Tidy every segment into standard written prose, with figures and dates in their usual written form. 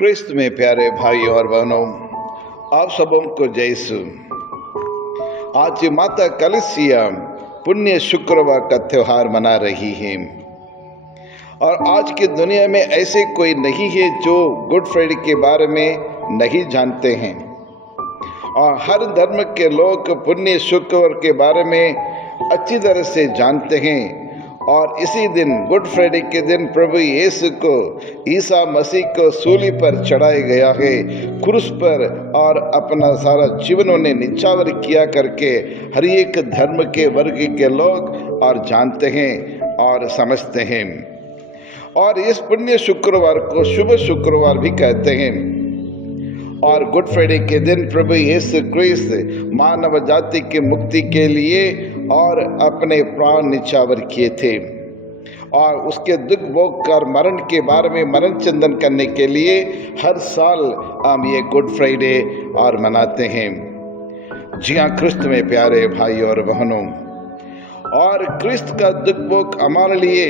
क्रिस्त में प्यारे भाई और बहनों, आप सबों को जय यीशु। आज माता कलीसिया पुण्य शुक्रवार का त्योहार मना रही है और आज की दुनिया में ऐसे कोई नहीं है जो गुड फ्राइडे के बारे में नहीं जानते हैं और हर धर्म के लोग पुण्य शुक्रवार के बारे में अच्छी तरह से जानते हैं। और इसी दिन गुड फ्राइडे के दिन प्रभु यीशु को, ईसा मसीह को सूली पर चढ़ाया गया है, क्रूस पर, और अपना सारा जीवन उन्हें निछावर किया करके हर एक धर्म के वर्ग के लोग और जानते हैं और समझते हैं। और इस पुण्य शुक्रवार को शुभ शुक्रवार भी कहते हैं। और गुड फ्राइडे के दिन प्रभु यीशु क्रिस्त मानव जाति की मुक्ति के लिए और अपने प्राण निछावर किए थे और उसके दुख भोग कर मरण के बारे में मरण चिंतन करने के लिए हर साल हम ये गुड फ्राइडे और मनाते हैं। जी हाँ, क्रिस्त में प्यारे भाई और बहनों, और क्रिस्त का दुख भोग हमारे लिए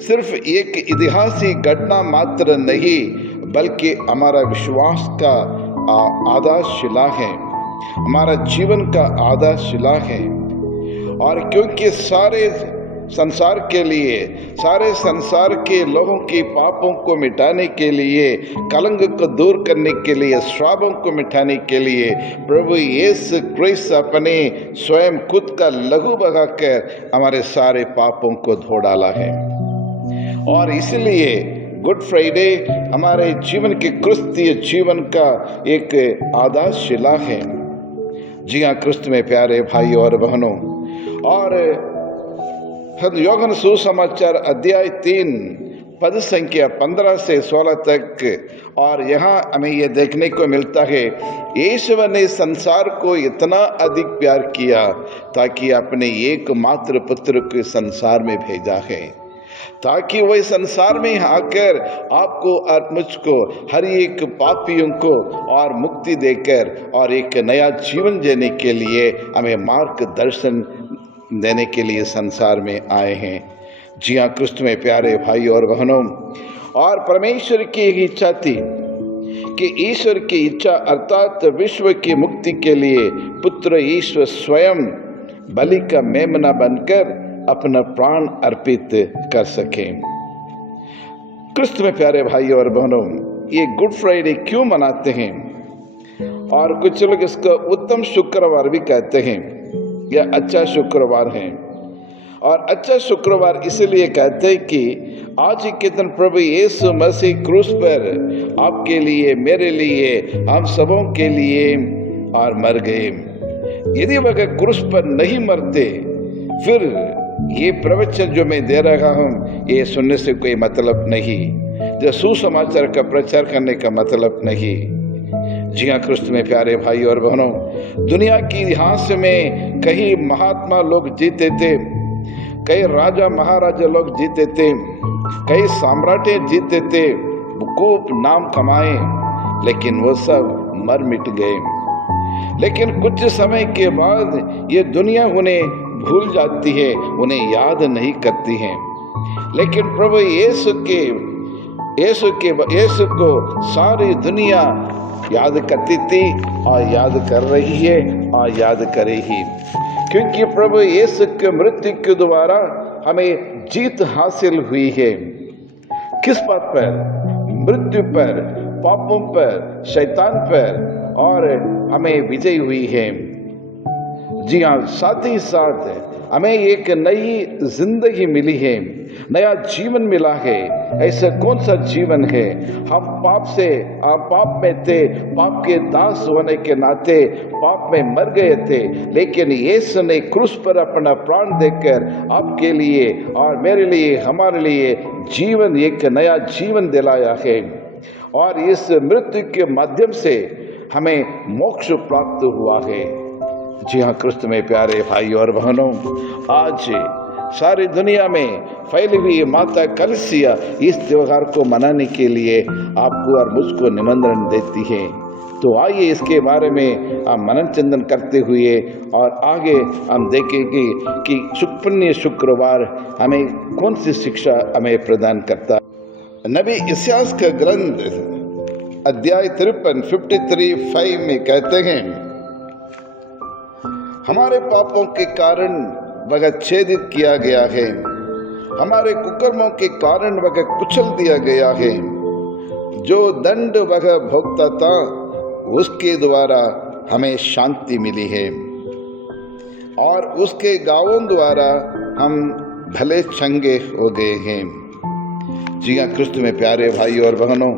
सिर्फ एक ऐतिहासिक घटना मात्र नहीं बल्कि हमारा विश्वास का आधारशिला है, हमारा जीवन का आधारशिला है। और क्योंकि सारे संसार के लिए, सारे संसार के लोगों के पापों को मिटाने के लिए, कलंक को दूर करने के लिए, श्रापों को मिटाने के लिए प्रभु यीशु क्रिस्त अपने स्वयं खुद का लहू बहाकर हमारे सारे पापों को धो डाला है। और इसलिए गुड फ्राइडे हमारे जीवन के क्रिस्तीय जीवन का एक आधारशिला है। जी हाँ, क्रिस्त में प्यारे भाई और बहनों, और यूहन्ना सुसमाचार अध्याय 3 पद संख्या 15 से 16 तक। और यहाँ हमें ये देखने को मिलता है, यीशु ने संसार को इतना अधिक प्यार किया ताकि अपने एकमात्र पुत्र को संसार में भेजा है, ताकि वह संसार में आकर आपको और मुझको, हर एक पापियों को और मुक्ति देकर और एक नया जीवन देने के लिए हमें मार्गदर्शन देने के लिए संसार में आए हैं। जी हाँ, क्रिस्त में प्यारे भाई और बहनों, और परमेश्वर की एक इच्छा थी कि ईश्वर की इच्छा अर्थात विश्व की मुक्ति के लिए पुत्र ईश्वर स्वयं बलि का मेमना बनकर अपना प्राण अर्पित कर सके। क्रिस्त में प्यारे भाई और बहनों, ये गुड फ्राइडे क्यों मनाते हैं? और कुछ लोग इसको उत्तम शुक्रवार भी कहते हैं या अच्छा शुक्रवार है। और अच्छा शुक्रवार इसलिए कहते हैं कि आज के दिन प्रभु यीशु मसीह क्रूस पर आपके लिए, मेरे लिए, हम सबों के लिए और मर गए। यदि वह क्रूस पर नहीं मरते फिर ये प्रवचन जो मैं दे रहा हूँ ये सुनने से कोई मतलब नहीं, जो सुसमाचार का प्रचार करने का मतलब नहीं। जी हाँ, क्रिस्त में प्यारे भाई और बहनों, दुनिया के इतिहास में कई महात्मा लोग जीते थे, कई राजा महाराजा लोग जीते थे, कई सम्राटे जीते थे, खूब नाम कमाए, लेकिन वो सब मर मिट गए। लेकिन कुछ समय के बाद ये दुनिया उन्हें भूल जाती है, उन्हें याद नहीं करती है। लेकिन प्रभु यीशु को सारी दुनिया याद करती थी और याद कर रही है और याद करेगी, क्योंकि प्रभु यीशु के मृत्यु के द्वारा हमें जीत हासिल हुई है। किस बात पर? मृत्यु पर, पापों पर, शैतान पर, और हमें विजय हुई है। जी हाँ, साथ ही साथ हमें एक नई जिंदगी मिली है, नया जीवन मिला है। ऐसा कौन सा जीवन है? हम पाप में थे, पाप के दास होने के नाते पाप में मर गए थे, लेकिन यीशु ने क्रूस पर अपना प्राण देकर आपके लिए और मेरे लिए, हमारे लिए जीवन, एक नया जीवन दिलाया है। और इस मृत्यु के माध्यम से हमें मोक्ष प्राप्त हुआ है। जी हाँ, क्रिस्त में प्यारे भाई और बहनों, आज सारी दुनिया में फैली हुई माता कलीसिया इस त्योहार को मनाने के लिए आपको और मुझको निमंत्रण देती है। तो आइए इसके बारे में हम मनन चिंतन करते हुए और आगे हम देखेंगे कि पुण्य शुक्रवार हमें कौन सी शिक्षा हमें प्रदान करता है। नबी इस्यास का ग्रंथ अध्याय 53 में कहते हैं, हमारे पापों के कारण वह छेदित किया गया है, हमारे कुकर्मों के कारण वह कुचल दिया गया है। जो दंड वह भोगता था उसके द्वारा हमें शांति मिली है और उसके गावों द्वारा हम भले चंगे हो गए हैं। जी हाँ, क्रिस्त में प्यारे भाई और बहनों,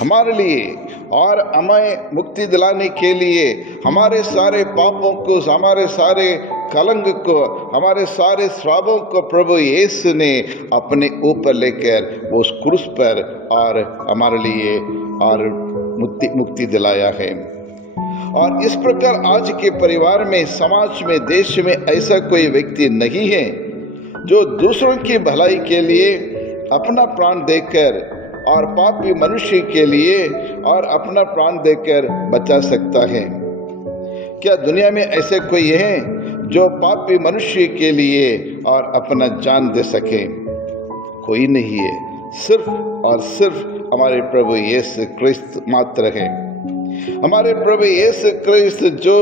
हमारे लिए और हमें मुक्ति दिलाने के लिए हमारे सारे पापों को, हमारे सारे कलंक को, हमारे सारे श्रापों को प्रभु यीशु ने अपने ऊपर लेकर उस क्रूस पर और हमारे लिए और मुक्ति दिलाया है। और इस प्रकार आज के परिवार में, समाज में, देश में ऐसा कोई व्यक्ति नहीं है जो दूसरों की भलाई के लिए अपना प्राण देकर और पापी मनुष्य के लिए और अपना प्राण देकर बचा सकता है। क्या दुनिया में ऐसे कोई है जो पापी मनुष्य के लिए और अपना जान दे सके? कोई नहीं है, सिर्फ और सिर्फ हमारे प्रभु यीशु क्रिस्त मात्र है। हमारे प्रभु यीशु क्रिस्त जो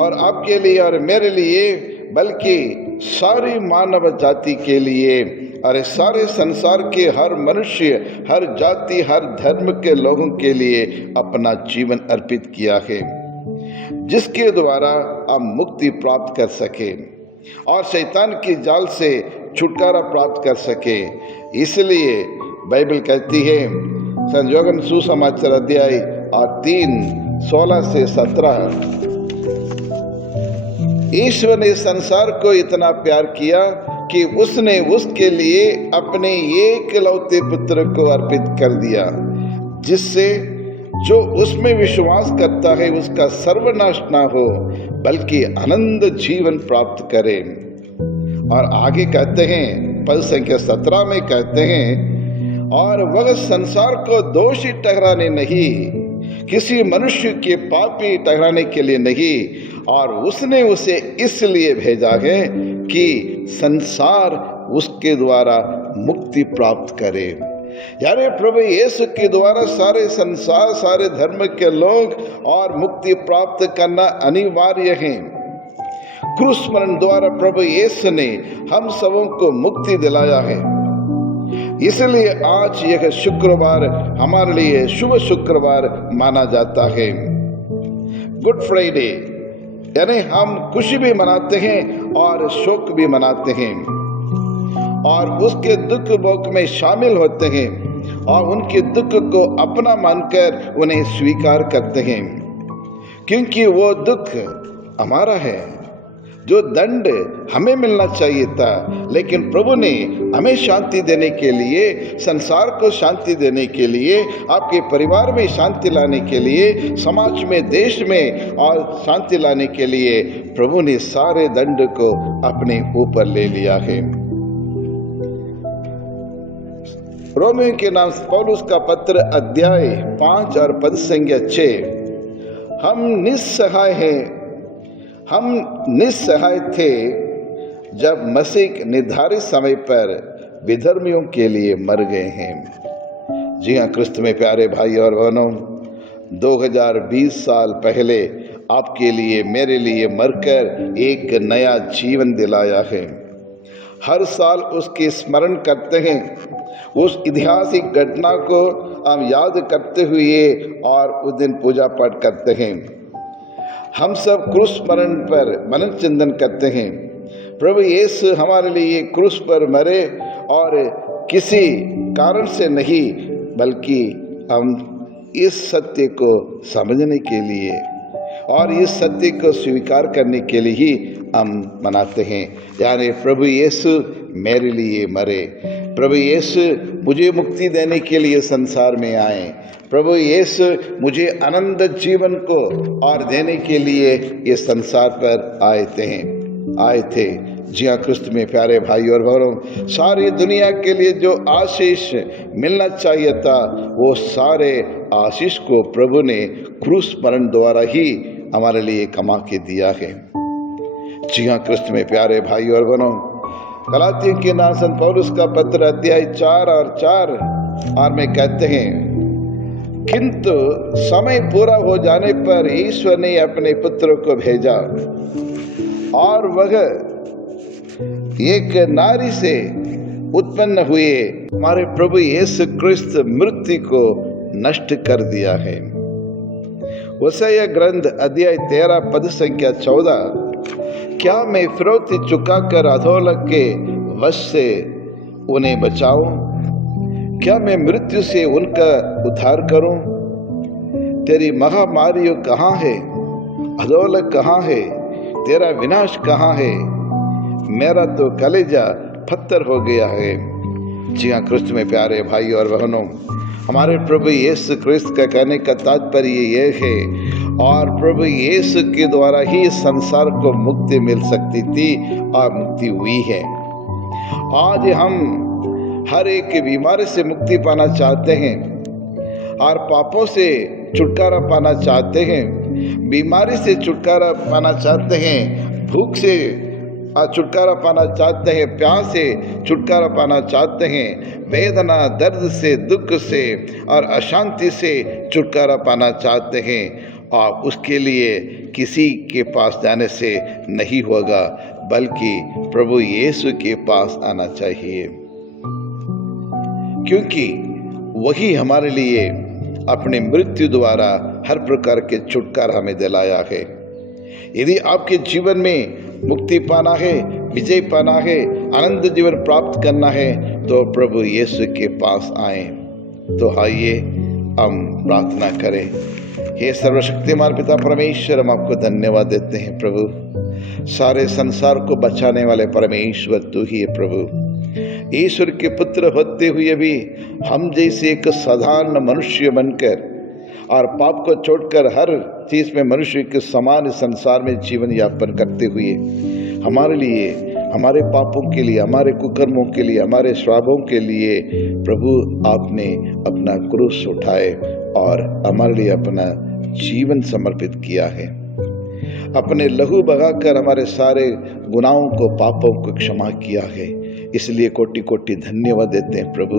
और आपके लिए और मेरे लिए, बल्कि सारी मानव जाति के लिए और सारे संसार के हर मनुष्य, हर जाति, हर धर्म के लोगों के लिए अपना जीवन अर्पित किया है, जिसके द्वारा हम मुक्ति प्राप्त कर सके और शैतान की जाल से छुटकारा प्राप्त कर सके। इसलिए बाइबल कहती है, संयोगन सुसमाचार अध्याय 3:16-17, ईश्वर ने संसार को इतना प्यार किया कि उसने उसके लिए अपने एकलौते पुत्र को अर्पित कर दिया, जिससे जो उसमें विश्वास करता है उसका सर्वनाश ना हो बल्कि अनंत जीवन प्राप्त करे। और आगे कहते हैं, पद संख्या 17 में कहते हैं, और वह संसार को दोषी ठहराने नहीं, किसी मनुष्य के पापी ठहराने के लिए नहीं, और उसने उसे इसलिए भेजा है कि संसार उसके द्वारा मुक्ति प्राप्त करे। यानी प्रभु यीशु के द्वारा सारे संसार, सारे धर्म के लोग और मुक्ति प्राप्त करना अनिवार्य है। क्रूस मरण द्वारा प्रभु यीशु ने हम सबों को मुक्ति दिलाया है। इसलिए आज यह शुक्रवार हमारे लिए शुभ शुक्रवार माना जाता है। गुड फ्राइडे, यानी हम खुशी भी मनाते हैं और शोक भी मनाते हैं और उसके दुख भोग में शामिल होते हैं और उनके दुख को अपना मानकर उन्हें स्वीकार करते हैं, क्योंकि वो दुख हमारा है। जो दंड हमें मिलना चाहिए था, लेकिन प्रभु ने हमें शांति देने के लिए, संसार को शांति देने के लिए, आपके परिवार में शांति लाने के लिए, समाज में, देश में और शांति लाने के लिए प्रभु ने सारे दंड को अपने ऊपर ले लिया है। रोमियो के नाम पौलुस का पत्र अध्याय 5 और पद संख्या 6, हम निस्सहाय हैं, हम निस्सहाय थे जब मसीह निर्धारित समय पर विधर्मियों के लिए मर गए हैं। जी हाँ, क्रिस्त में प्यारे भाई और बहनों, 2020 साल पहले आपके लिए, मेरे लिए मरकर एक नया जीवन दिलाया है। हर साल उसकी स्मरण करते हैं, उस ऐतिहासिक घटना को हम याद करते हुए और उस दिन पूजा पाठ करते हैं। हम सब क्रूस मरण पर मनन चिंतन करते हैं। प्रभु यीशु हमारे लिए क्रूस पर मरे और किसी कारण से नहीं, बल्कि हम इस सत्य को समझने के लिए और इस सत्य को स्वीकार करने के लिए ही हम मनाते हैं। यानी प्रभु यीशु मेरे लिए मरे, प्रभु यीशु मुझे मुक्ति देने के लिए संसार में आए, प्रभु यीशु मुझे अनंत जीवन को और देने के लिए ये संसार पर आए थे। जी हाँ, क्रिस्त में प्यारे भाई और बहनों, सारी दुनिया के लिए जो आशीष मिलना चाहिए था, वो सारे आशीष को प्रभु ने क्रूस मरण द्वारा ही हमारे लिए कमा के दिया है। जी हाँ, क्रिस्त में प्यारे भाई और बहनों, गलातियों के नाम पौलुस का पत्र अध्याय 4 और 4 में कहते हैं, किंतु समय पूरा हो जाने पर ईश्वर ने अपने पुत्र को भेजा और वह एक नारी से उत्पन्न हुए हमारे प्रभु यीशु क्रिस्त मृत्यु को नष्ट कर दिया है। होशैया ग्रंथ अध्याय 13 पद संख्या 14, क्या मैं फिरौती चुकाकर अधोलोक के वश से उन्हें बचाऊं? क्या मैं मृत्यु से उनका उद्धार करूं? तेरी महामारियों कहाँ है? अधोलोक कहाँ है? तेरा विनाश कहाँ है? मेरा तो कलेजा पत्थर हो गया है। जी हाँ, क्रिस्त में प्यारे भाई और बहनों, हमारे प्रभु यीशु क्रिस्त का कहने का तात्पर्य ये है, और प्रभु यीशु के द्वारा ही संसार को मुक्ति मिल सकती थी और मुक्ति हुई है। आज हम हर एक बीमारी से मुक्ति पाना चाहते हैं और पापों से छुटकारा पाना चाहते हैं, बीमारी से छुटकारा पाना चाहते हैं, भूख से छुटकारा पाना चाहते हैं, प्यास से छुटकारा पाना चाहते हैं, वेदना, दर्द से, दुख से और अशांति से छुटकारा पाना चाहते हैं। और उसके लिए किसी के पास जाने से नहीं होगा, बल्कि प्रभु यीशु के पास आना चाहिए, क्योंकि वही हमारे लिए अपने मृत्यु द्वारा हर प्रकार के छुटकारा हमें दिलाया है। यदि आपके जीवन में मुक्ति पाना है, विजय पाना है, आनंद जीवन प्राप्त करना है, तो प्रभु यीशु के पास आए। तो आइए हम प्रार्थना करें। हे सर्वशक्तिमान पिता परमेश्वर, हम आपको धन्यवाद देते हैं प्रभु। सारे संसार को बचाने वाले परमेश्वर तू ही है प्रभु। ईश्वर के पुत्र होते हुए भी हम जैसे एक साधारण मनुष्य बनकर और पाप को छोड़कर हर चीज में मनुष्य के समान संसार में जीवन यापन करते हुए हमारे लिए, हमारे पापों के लिए, हमारे कुकर्मों के लिए, हमारे श्रापों के लिए प्रभु आपने अपना क्रूस उठाए और हमारे लिए अपना जीवन समर्पित किया है। अपने लहू बहाकर हमारे सारे गुनाहों को, पापों को क्षमा किया है। इसलिए कोटि कोटि धन्यवाद देते हैं प्रभु।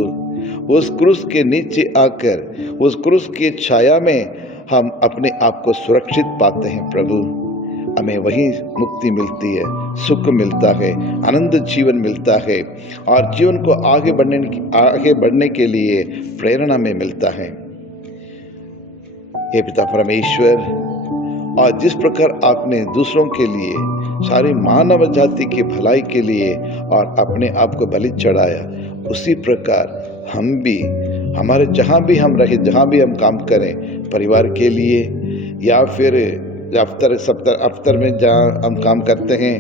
उस क्रूस के नीचे आकर, उस क्रूस की छाया में हम अपने आप को सुरक्षित पाते हैं प्रभु। हमें वही मुक्ति मिलती है, सुख मिलता है, आनंद जीवन मिलता है और जीवन को आगे बढ़ने के लिए प्रेरणा में मिलता है। हे पिता परमेश्वर, और जिस प्रकार आपने दूसरों के लिए, सारी मानव जाति की भलाई के लिए और अपने आप को बलि चढ़ाया, उसी प्रकार हम भी, हमारे जहाँ भी हम रहे, जहाँ भी हम काम करें, परिवार के लिए या फिर दफ्तर में जहाँ हम काम करते हैं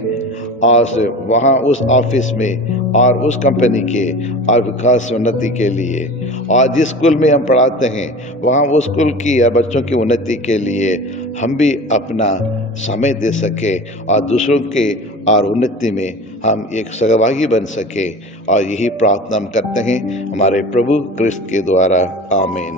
और वहाँ उस ऑफिस में और उस कंपनी के और विकास उन्नति के लिए, और जिस स्कूल में हम पढ़ाते हैं वहाँ उस स्कूल की या बच्चों की उन्नति के लिए हम भी अपना समय दे सके और दूसरों के और उन्नति में हम एक सहभागी बन सके। और यही प्रार्थना हम करते हैं हमारे प्रभु क्रिस्त के द्वारा। आमीन।